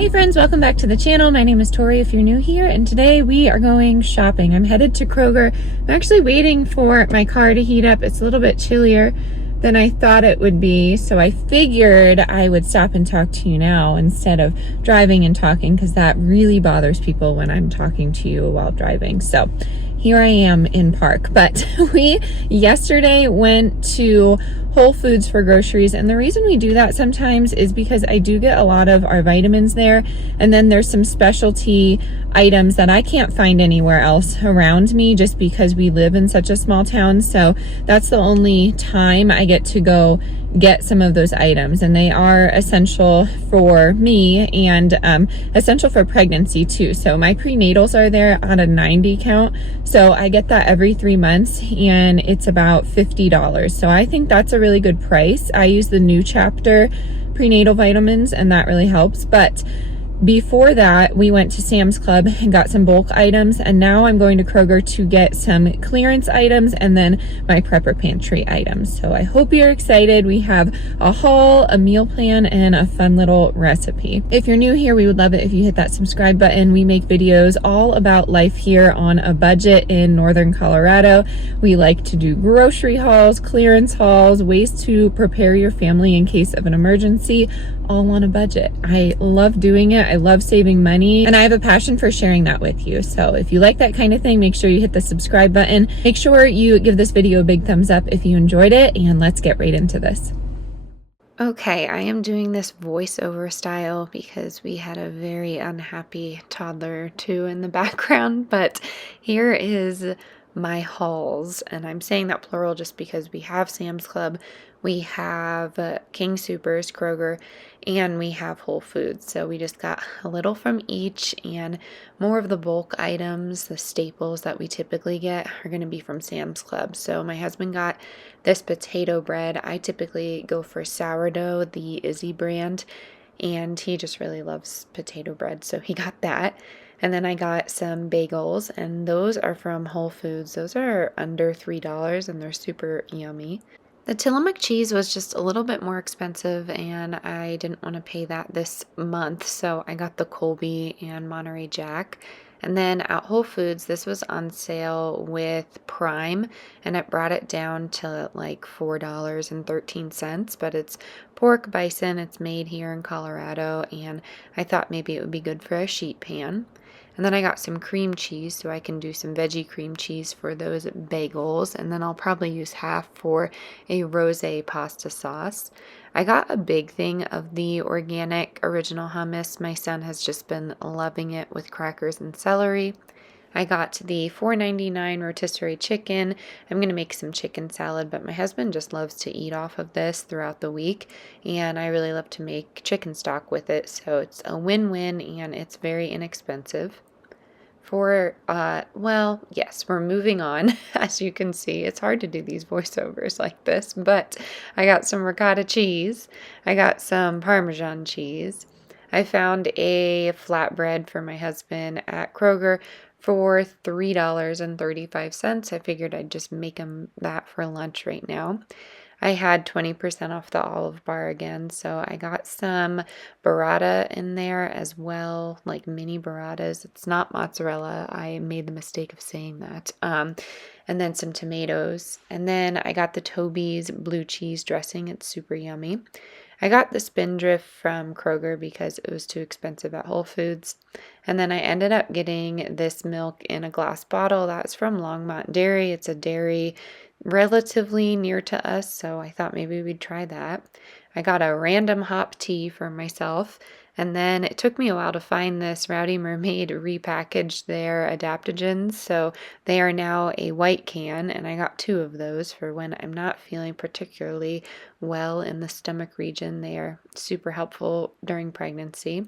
Hey friends, welcome back to the channel. My name is Tori if you're new here, and today we are going shopping. I'm headed to Kroger. I'm actually waiting for my car to heat up. It's a little bit chillier than I thought it would be, so I figured I would stop and talk to you now instead of driving and talking, because that really bothers people when I'm talking to you while driving. So here I am in park, but we yesterday went to Whole Foods for groceries, and the reason we do that sometimes is because I do get a lot of our vitamins there, and then there's some specialty items that I can't find anywhere else around me just because we live in such a small town. So that's the only time I get to go get some of those items, and they are essential for me and essential for pregnancy too. So my prenatals are there on a 90 count, so I get that every 3 months, and it's about $50. So I think that's a really good price. I use the New Chapter prenatal vitamins, and that really helps. But before that, we went to Sam's Club and got some bulk items, and now I'm going to Kroger to get some clearance items and then my prepper pantry items. So I hope you're excited. We have a haul, a meal plan, and a fun little recipe. If you're new here, we would love it if you hit that subscribe button. We make videos all about life here on a budget in northern Colorado. We like to do grocery hauls, clearance hauls, ways to prepare your family in case of an emergency, all on a budget. I love doing it. I love saving money, and I have a passion for sharing that with you. So if you like that kind of thing, make sure you hit the subscribe button. Make sure you give this video a big thumbs up if you enjoyed it, and let's get right into this. Okay, I am doing this voiceover style because we had a very unhappy toddler too in the background, but here is my hauls, and I'm saying that plural just because we have Sam's Club, we have King Soopers, Kroger, and we have Whole Foods. So we just got a little from each, and more of the bulk items, the staples that we typically get, are going to be from Sam's Club. So my husband got this potato bread. I typically go for sourdough, the Izzy brand, and he just really loves potato bread, so he got that. And then I got some bagels, and those are from Whole Foods. Those are under $3, and they're super yummy. The Tillamook cheese was just a little bit more expensive, and I didn't want to pay that this month, so I got the Colby and Monterey Jack. And then at Whole Foods, this was on sale with Prime, and it brought it down to like $4.13, but it's pork bison. It's made here in Colorado, and I thought maybe it would be good for a sheet pan. And then I got some cream cheese, so I can do some veggie cream cheese for those bagels. And then I'll probably use half for a rosé pasta sauce. I got a big thing of the organic original hummus. My son has just been loving it with crackers and celery. I got the $4.99 rotisserie chicken. I'm going to make some chicken salad, but my husband just loves to eat off of this throughout the week, and I really love to make chicken stock with it, so it's a win-win, and it's very inexpensive. Well, yes, we're moving on. As you can see, it's hard to do these voiceovers like this, but I got some ricotta cheese. I got some Parmesan cheese. I found a flatbread for my husband at Kroger for $3.35. I figured I'd just make him that for lunch right now. I had 20% off the Olive Bar again, so I got some burrata in there as well, like mini burratas. It's not mozzarella. I made the mistake of saying that. And then some tomatoes. And then I got the Toby's blue cheese dressing. It's super yummy. I got the Spindrift from Kroger because it was too expensive at Whole Foods. And then I ended up getting this milk in a glass bottle. That's from Longmont Dairy. It's a dairy relatively near to us, so I thought maybe we'd try that. I got a random hop tea for myself, and then it took me a while to find this. Rowdy Mermaid repackaged their adaptogens, so they are now a white can, and I got 2 of those for when I'm not feeling particularly well in the stomach region. They are super helpful during pregnancy.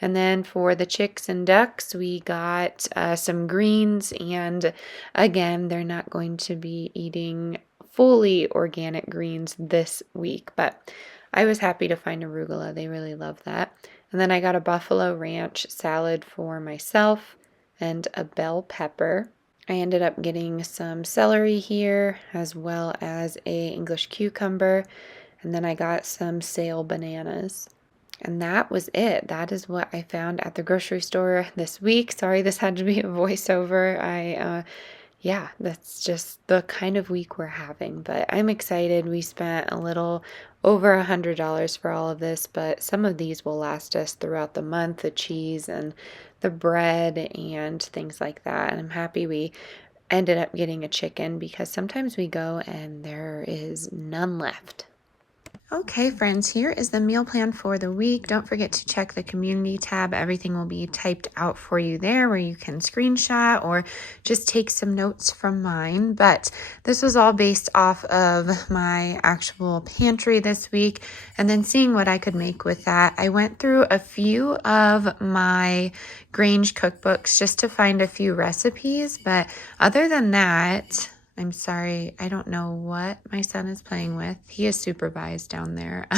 And then for the chicks and ducks, we got some greens, and again, they're not going to be eating fully organic greens this week, but I was happy to find arugula. They really love that. And then I got a buffalo ranch salad for myself and a bell pepper. I ended up getting some celery here as well as a English cucumber, and then I got some sale bananas. And that was it. That is what I found at the grocery store this week. Sorry, this had to be a voiceover. Yeah, that's just the kind of week we're having. But I'm excited. We spent a little over $100 for all of this, but some of these will last us throughout the month, the cheese and the bread and things like that. And I'm happy we ended up getting a chicken because sometimes we go and there is none left. Okay, friends, here is the meal plan for the week. Don't forget to check the community tab. Everything will be typed out for you there where you can screenshot or just take some notes from mine. But this was all based off of my actual pantry this week and then seeing what I could make with that. I went through a few of my Grange cookbooks just to find a few recipes. But other than that, I'm sorry, I don't know what my son is playing with. He is supervised down there.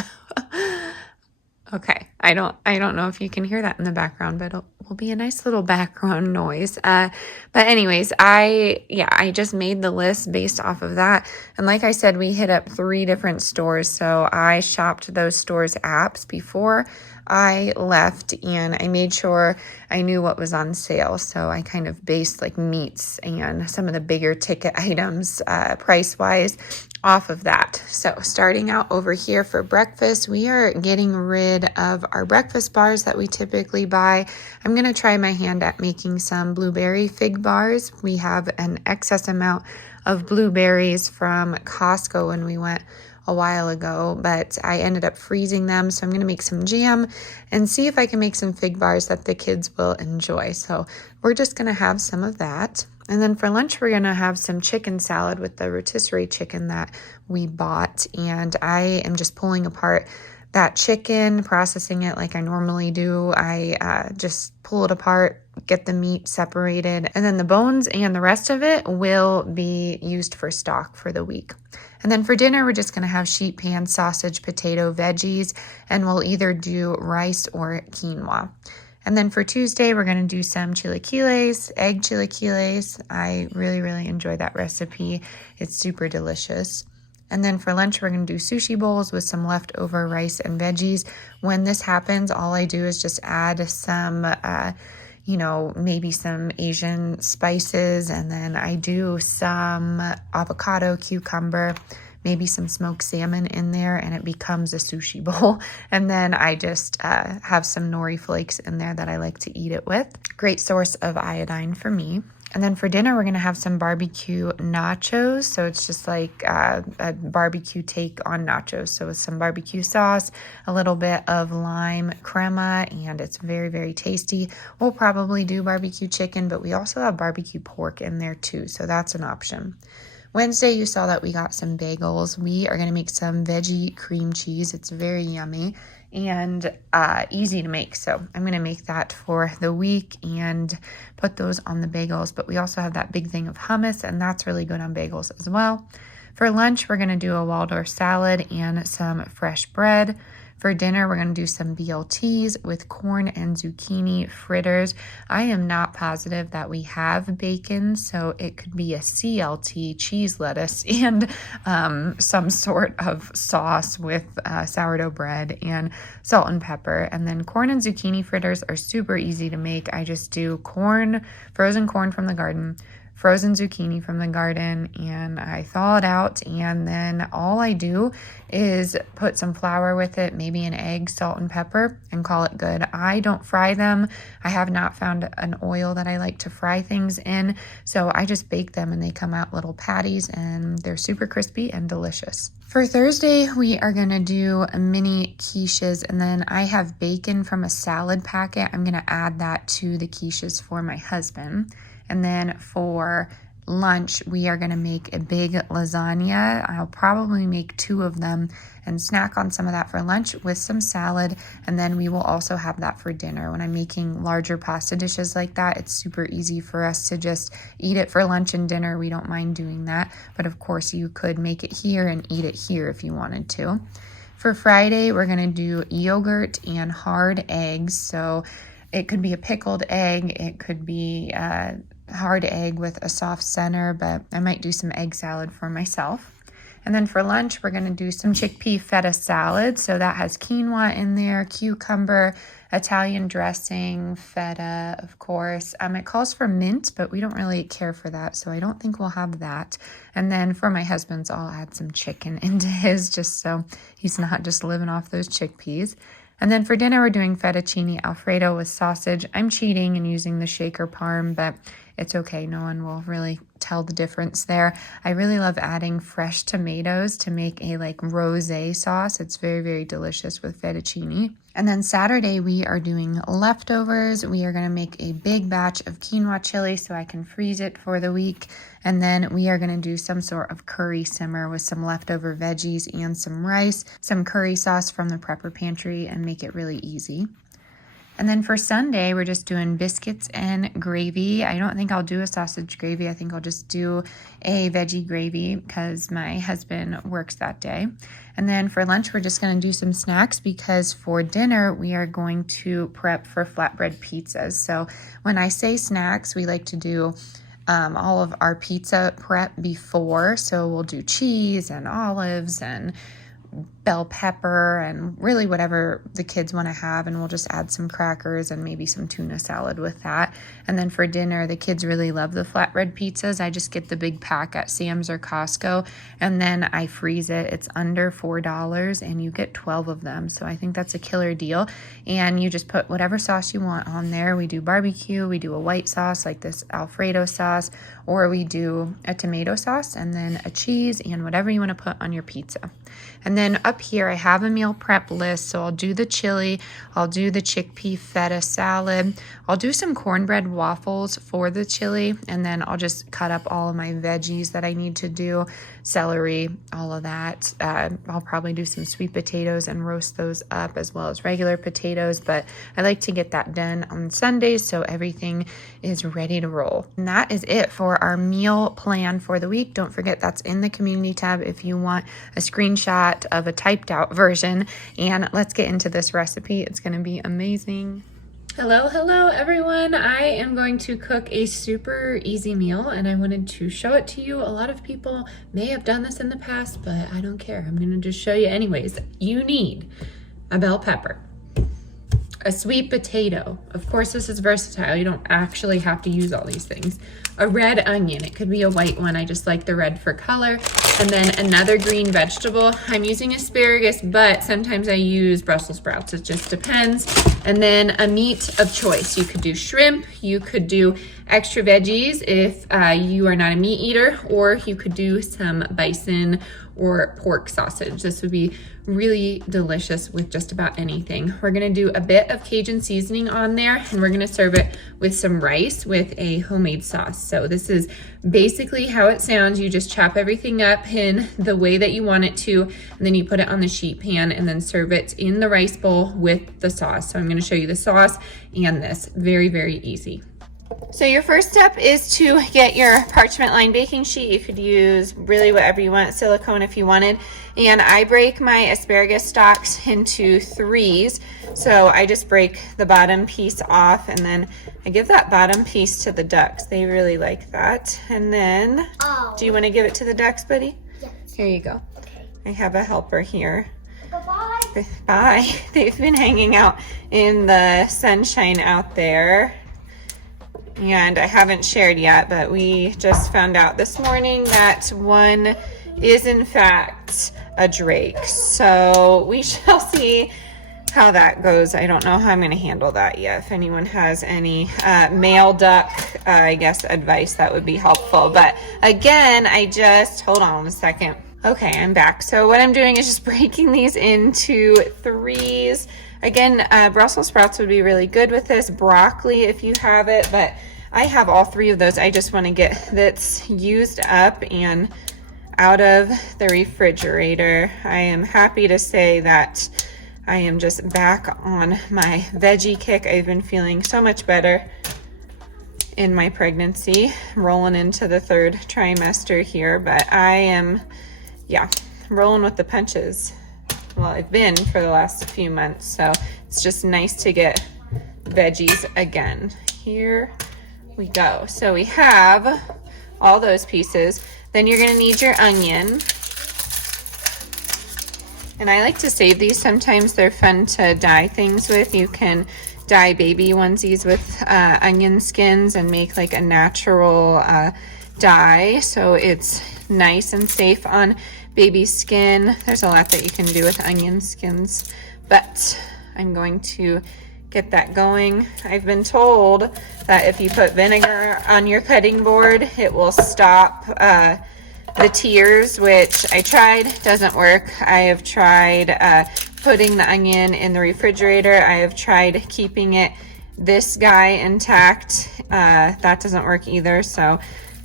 Okay, I don't know if you can hear that in the background, but it will be a nice little background noise. But anyways, I just made the list based off of that. And like I said, we hit up 3 different stores. So I shopped those stores' apps before I left and I made sure I knew what was on sale. So I kind of based like meats and some of the bigger ticket items price-wise off of that. So starting out over here for breakfast, we are getting rid of our breakfast bars that we typically buy. I'm going to try my hand at making some blueberry fig bars. We have an excess amount of blueberries from Costco when we went a while ago, but I ended up freezing them. So I'm going to make some jam and see if I can make some fig bars that the kids will enjoy. So we're just going to have some of that. And then for lunch, we're going to have some chicken salad with the rotisserie chicken that we bought. And I am just pulling apart that chicken, processing it like I normally do. I just pull it apart, get the meat separated, and then the bones and the rest of it will be used for stock for the week. And then for dinner, we're just going to have sheet pan, sausage, potato, veggies, and we'll either do rice or quinoa. And then for Tuesday, we're going to do some chilaquiles, egg chilaquiles. I really, really enjoy that recipe. It's super delicious. And then for lunch, we're going to do sushi bowls with some leftover rice and veggies. When this happens, all I do is just add some, maybe some Asian spices. And then I do some avocado, cucumber, maybe some smoked salmon in there, and it becomes a sushi bowl. And then I just have some nori flakes in there that I like to eat it with. Great source of iodine for me. And then for dinner, we're going to have some barbecue nachos. So it's just like a barbecue take on nachos. So with some barbecue sauce, a little bit of lime crema, and it's very, very tasty. We'll probably do barbecue chicken, but we also have barbecue pork in there too. So that's an option. Wednesday, you saw that we got some bagels. We are going to make some veggie cream cheese. It's very yummy and easy to make. So I'm going to make that for the week and put those on the bagels. But we also have that big thing of hummus, and that's really good on bagels as well. For lunch, we're going to do a Waldorf salad and some fresh bread. For dinner, we're going to do some BLTs with corn and zucchini fritters. I am not positive that we have bacon, so it could be a CLT, cheese lettuce, and some sort of sauce with sourdough bread and salt and pepper. And then corn and zucchini fritters are super easy to make. I just do corn, frozen corn from the garden, frozen zucchini from the garden, and I thaw it out, and then all I do is put some flour with it, maybe an egg, salt and pepper, and call it good. I don't fry them. I have not found an oil that I like to fry things in, so I just bake them and they come out little patties, and they're super crispy and delicious. For Thursday, we are going to do mini quiches, and then I have bacon from a salad packet. I'm going to add that to the quiches for my husband. And then for lunch, we are going to make a big lasagna. I'll probably make 2 of them and snack on some of that for lunch with some salad. And then we will also have that for dinner. When I'm making larger pasta dishes like that, it's super easy for us to just eat it for lunch and dinner. We don't mind doing that. But of course, you could make it here and eat it here if you wanted to. For Friday, we're going to do yogurt and hard eggs. So it could be a pickled egg. It could be hard egg with a soft center, but I might do some egg salad for myself. And then for lunch, we're gonna do some chickpea feta salad. So that has quinoa in there, cucumber, Italian dressing, feta, of course. It calls for mint, but we don't really care for that, so I don't think we'll have that. And then for my husband's, I'll add some chicken into his just so he's not just living off those chickpeas. And then for dinner, we're doing fettuccine alfredo with sausage. I'm cheating and using the shaker parm, but it's okay. No one will really tell the difference there. I really love adding fresh tomatoes to make a like rosé sauce. It's very, very delicious with fettuccine. And then Saturday, we are doing leftovers. We are going to make a big batch of quinoa chili so I can freeze it for the week. And then we are going to do some sort of curry simmer with some leftover veggies and some rice, some curry sauce from the prepper pantry, and make it really easy. And then for Sunday, we're just doing biscuits and gravy. I don't think I'll do a sausage gravy. I think I'll just do a veggie gravy because my husband works that day. And then for lunch, we're just going to do some snacks because for dinner, we are going to prep for flatbread pizzas. So when I say snacks, we like to do all of our pizza prep before. So we'll do cheese and olives and bell pepper and really whatever the kids want to have, and we'll just add some crackers and maybe some tuna salad with that. And then for dinner, the kids really love the flatbread pizzas. I just get the big pack at Sam's or Costco, and then I freeze it. It's under $4 and you get 12 of them, so I think that's a killer deal. And you just put whatever sauce you want on there. We do barbecue, we do a white sauce like this Alfredo sauce, or we do a tomato sauce and then a cheese and whatever you want to put on your pizza. And then up here, I have a meal prep list. So I'll do the chili, I'll do the chickpea feta salad, I'll do some cornbread waffles for the chili, and then I'll just cut up all of my veggies that I need to do, celery, all of that. I'll probably do some sweet potatoes and roast those up as well as regular potatoes, but I like to get that done on Sundays so everything is ready to roll. And that is it for our meal plan for the week. Don't forget that's in the community tab if you want a screenshot of a typed out version. And let's get into this recipe. It's going to be amazing. Hello everyone. I am going to cook a super easy meal and I wanted to show it to you. A lot of people may have done this in the past, but I don't care. I'm going to just show you anyways. You need a bell pepper, a sweet potato. Of course, this is versatile. You don't actually have to use all these things. A red onion. It could be a white one. I just like the red for color. And then another green vegetable. I'm using asparagus, but sometimes I use Brussels sprouts. It just depends. And then a meat of choice. You could do shrimp. You could do extra veggies if you are not a meat eater, or you could do some bison or pork sausage. This would be really delicious with just about anything. We're gonna do a bit of Cajun seasoning on there, and we're gonna serve it with some rice with a homemade sauce. So this is basically how it sounds. You just chop everything up in the way that you want it to, and then you put it on the sheet pan and then serve it in the rice bowl with the sauce. So I'm gonna show you the sauce and this. Very, very easy. So your first step is to get your parchment lined baking sheet. You could use really whatever you want, silicone if you wanted. And I break my asparagus stalks into threes. So I just break the bottom piece off and then I give that bottom piece to the ducks. They really like that. And then, do you want to give it to the ducks, buddy? Yes. Here you go. Okay. I have a helper here. Bye-bye. Bye. They've been hanging out in the sunshine out there. And I haven't shared yet, but we just found out this morning that one is in fact a drake. So we shall see how that goes. I don't know how I'm going to handle that yet. If anyone has any male duck, I guess, advice, that would be helpful. But again, hold on a second. Okay, I'm back. So what I'm doing is just breaking these into threes. Again, Brussels sprouts would be really good with this. Broccoli if you have it, but I have all three of those. I just want to get this used up and out of the refrigerator. I am happy to say that I am just back on my veggie kick. I've been feeling so much better in my pregnancy, rolling into the third trimester here, but I am, rolling with the punches. Well, I've been for the last few months, so it's just nice to get veggies again. Here we go. So we have all those pieces. Then you're going to need your onion. And I like to save these. Sometimes they're fun to dye things with. You can dye baby onesies with onion skins and make like a natural dye, so it's nice and safe on baby skin. There's a lot that you can do with onion skins, but I'm going to get that going. I've been told that if you put vinegar on your cutting board, it will stop the tears, which I tried, doesn't work. I have tried putting the onion in the refrigerator. I have tried keeping this guy intact. That doesn't work either, so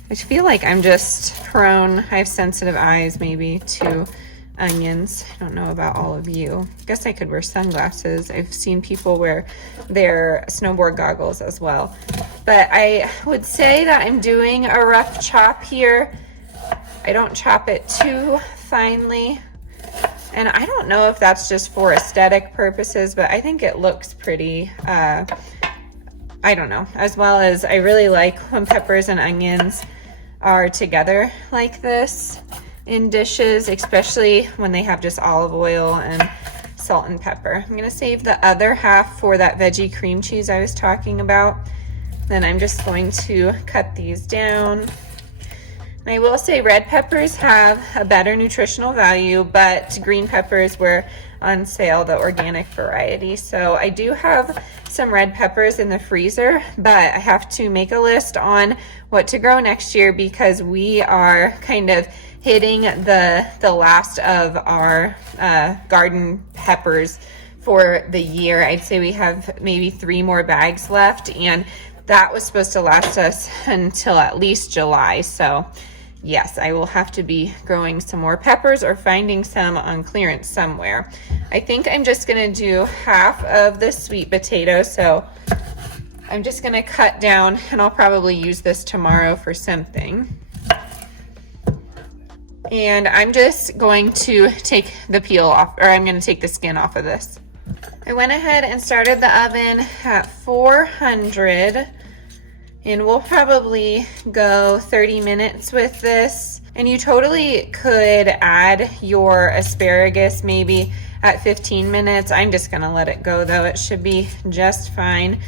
I feel like I'm just prone, I have sensitive eyes maybe, to onions. I don't know about all of you. I guess I could wear sunglasses. I've seen people wear their snowboard goggles as well. But I would say that I'm doing a rough chop here. I don't chop it too finely. And I don't know if that's just for aesthetic purposes, but I think it looks pretty, I don't know. As well as I really like when peppers and onions are together like this in dishes, especially when they have just olive oil and salt and pepper. I'm gonna save the other half for that veggie cream cheese I was talking about. Then I'm just going to cut these down. And I will say red peppers have a better nutritional value, but green peppers were on sale, the organic variety. So I do have some red peppers in the freezer, but I have to make a list on what to grow next year because we are kind of hitting the last of our garden peppers for the year. I'd say we have maybe 3 more bags left, and that was supposed to last us until at least July. So yes, I will have to be growing some more peppers or finding some on clearance somewhere. I think I'm just gonna do half of the sweet potato, so I'm just gonna cut down, and I'll probably use this tomorrow for something. And I'm just going to take the peel off, or I'm gonna take the skin off of this. I went ahead and started the oven at 400. And we'll probably go 30 minutes with this. And you totally could add your asparagus maybe at 15 minutes. I'm just gonna let it go though. It should be just fine.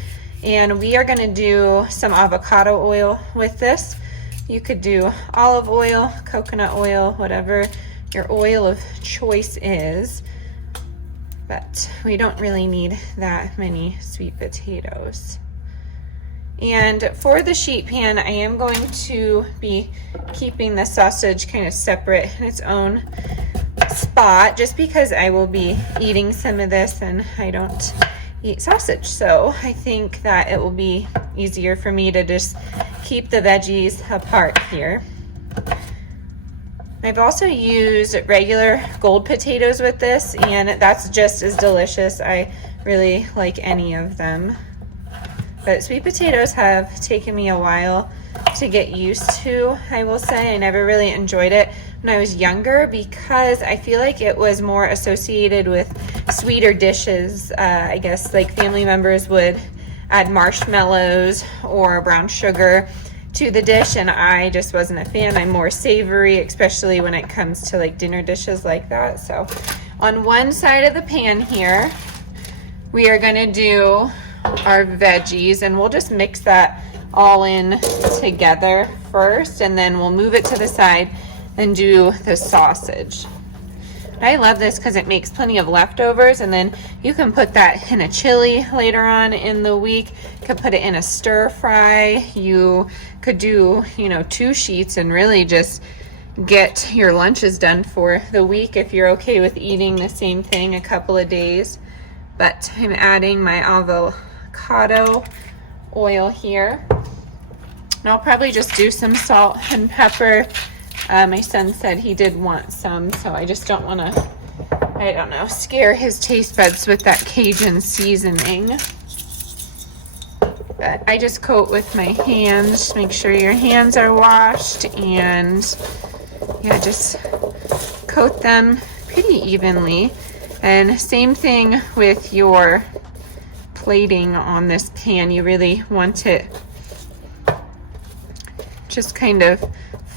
And we are gonna do some avocado oil with this. You could do olive oil, coconut oil, whatever your oil of choice is. But we don't really need that many sweet potatoes. And for the sheet pan, I am going to be keeping the sausage kind of separate in its own spot, just because I will be eating some of this and I don't eat sausage. So I think that it will be easier for me to just keep the veggies apart here. I've also used regular gold potatoes with this, and that's just as delicious. I really like any of them. But sweet potatoes have taken me a while to get used to, I will say. I never really enjoyed it when I was younger because I feel like it was more associated with sweeter dishes. I guess like family members would add marshmallows or brown sugar to the dish, and I just wasn't a fan. I'm more savory, especially when it comes to like dinner dishes like that. So on one side of the pan here, we are gonna do our veggies, and we'll just mix that all in together first, and then we'll move it to the side and do the sausage. I love this because it makes plenty of leftovers, and then you can put that in a chili later on in the week. You could put it in a stir fry. You could do, 2 sheets and really just get your lunches done for the week if you're okay with eating the same thing a couple of days. But I'm adding my avocado oil here. And I'll probably just do some salt and pepper. My son said he did want some, so I just don't want to, scare his taste buds with that Cajun seasoning. But I just coat with my hands. Make sure your hands are washed, and just coat them pretty evenly. And same thing with your plating on this pan. You really want it just kind of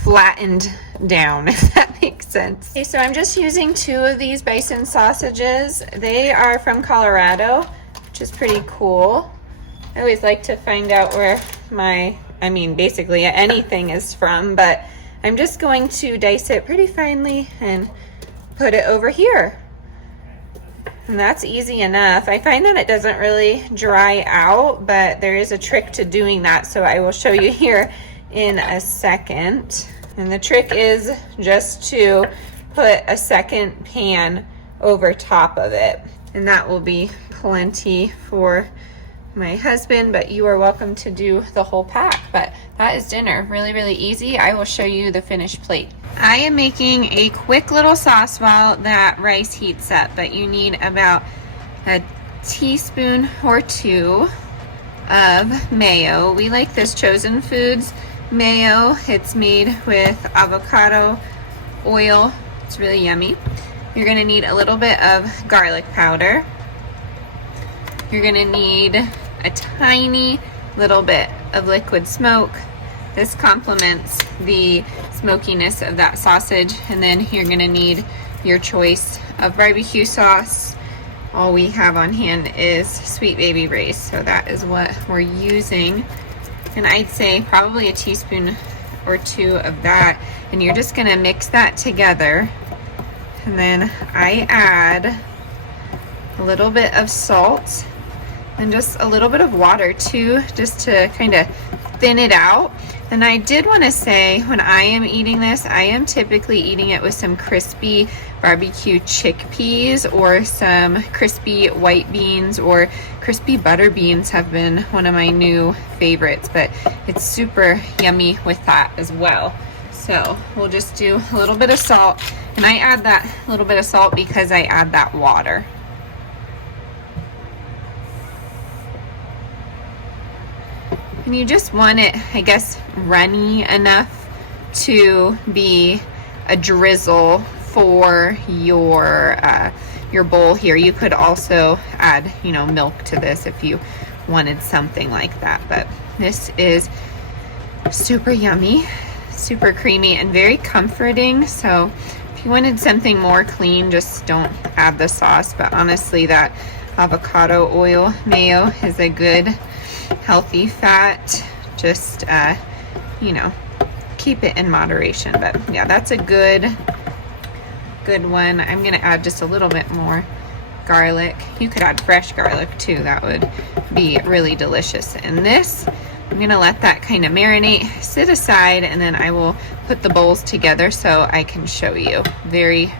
flattened down, if that makes sense. Okay, so I'm just using 2 of these bison sausages. They are from Colorado, which is pretty cool. I always like to find out where basically anything is from, but I'm just going to dice it pretty finely and put it over here. And that's easy enough. I find that it doesn't really dry out, but there is a trick to doing that, so I will show you here in a second. And the trick is just to put a second pan over top of it, and that will be plenty for my husband, but you are welcome to do the whole pack. But that is dinner. Really, really easy. I will show you the finished plate. I am making a quick little sauce while that rice heats up, but you need about a teaspoon or 2 of mayo. We like this Chosen Foods mayo. It's made with avocado oil. It's really yummy. You're gonna need a little bit of garlic powder. You're gonna need a tiny little bit of liquid smoke. This complements the smokiness of that sausage. And then you're gonna need your choice of barbecue sauce. All we have on hand is Sweet Baby Ray's, so that is what we're using. And I'd say probably a teaspoon or 2 of that. And you're just gonna mix that together. And then I add a little bit of salt and just a little bit of water too, just to kind of thin it out. And I did want to say, when I am eating this, I am typically eating it with some crispy barbecue chickpeas or some crispy white beans, or crispy butter beans have been one of my new favorites, but it's super yummy with that as well. So we'll just do a little bit of salt, and I add that little bit of salt because I add that water. And you just want it, I guess, runny enough to be a drizzle for your bowl here. You could also add, milk to this if you wanted something like that. But this is super yummy, super creamy, and very comforting. So if you wanted something more clean, just don't add the sauce. But honestly, that avocado oil mayo is a good healthy fat. Just keep it in moderation. But yeah, that's a good one. I'm gonna add just a little bit more garlic. You could add fresh garlic too. That would be really delicious. And this, I'm gonna let that kind of marinate, sit aside, and then I will put the bowls together so I can show you. Very,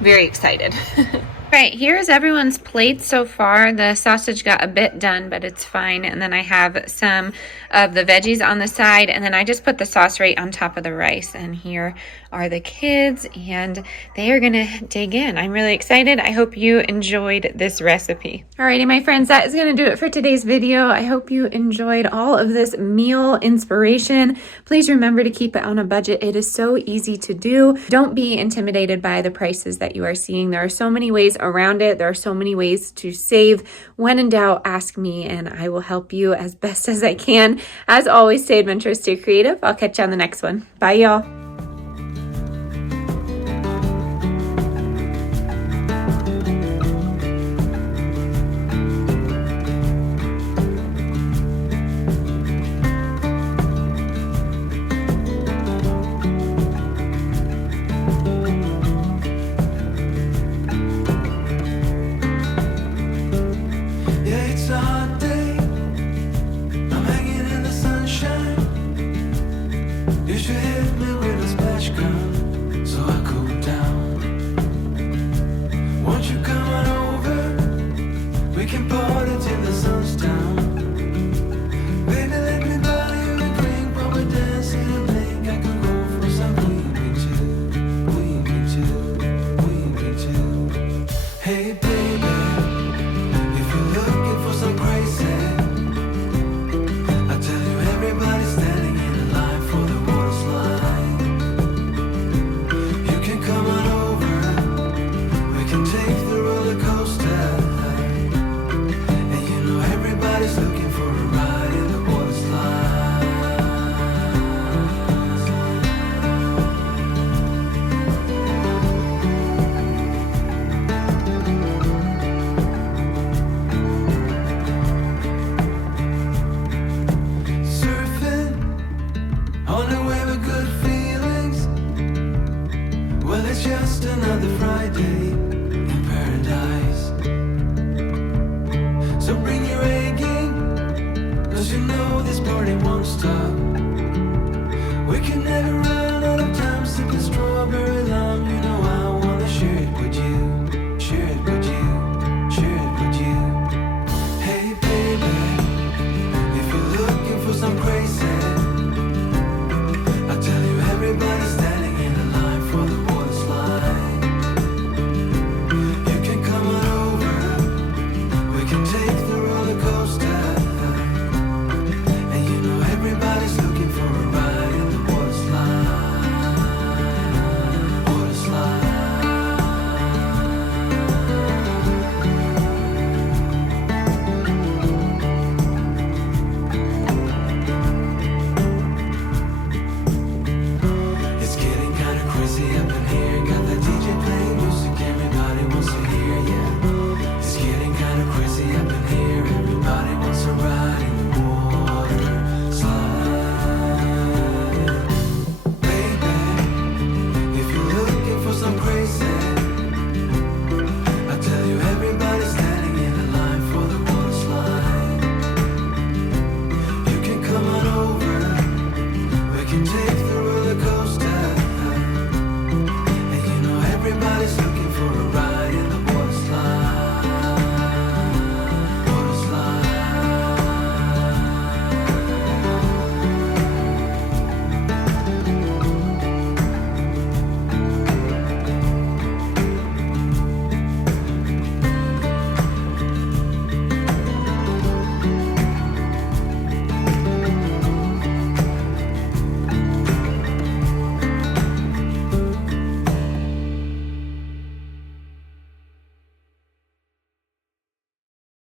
very excited. Right, here's everyone's plate so far. The sausage got a bit done, but it's fine. And then I have some of the veggies on the side, and then I just put the sauce right on top of the rice. And here are the kids, and they are gonna dig in. I'm really excited. I hope you enjoyed this recipe. Alrighty, my friends, that is gonna do it for today's video. I hope you enjoyed all of this meal inspiration. Please remember to keep it on a budget. It is so easy to do. Don't be intimidated by the prices that you are seeing. There are so many ways around it. There are so many ways to save. When in doubt, ask me and I will help you as best as I can. As always, stay adventurous, stay creative. I'll catch you on the next one. Bye, y'all.